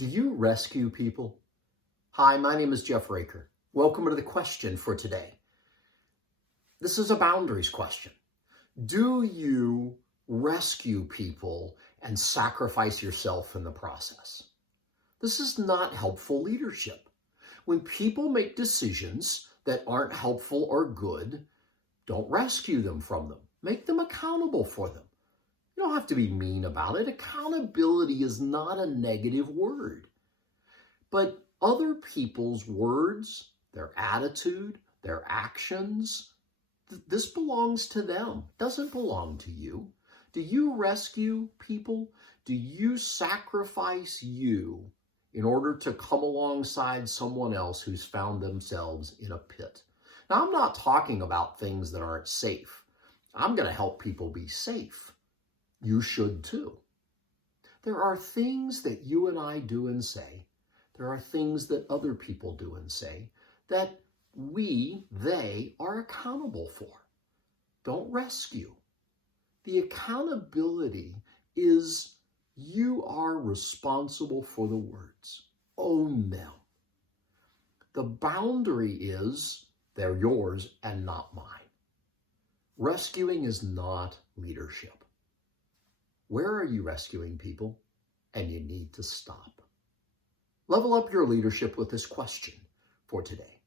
Do you rescue people? Hi, my name is Jeff Raker. Welcome to the question for today. This is a boundaries question. Do you rescue people and sacrifice yourself in the process? This is not helpful leadership. When people make decisions that aren't helpful or good, don't rescue them from them. Make them accountable for them. You don't have to be mean about it. Accountability is not a negative word. But other people's words, their attitude, their actions, this belongs to them. It doesn't belong to you. Do you rescue people? Do you sacrifice you in order to come alongside someone else who's found themselves in a pit? Now, I'm not talking about things that aren't safe. I'm going to help people be safe. You should too. There are things that you and I do and say. There are things that other people do and say that they are accountable for. Don't rescue. The accountability is you are responsible for the words. Own them. The boundary is they're yours and not mine. Rescuing is not leadership. Where are you rescuing people? And you need to stop. Level up your leadership with this question for today.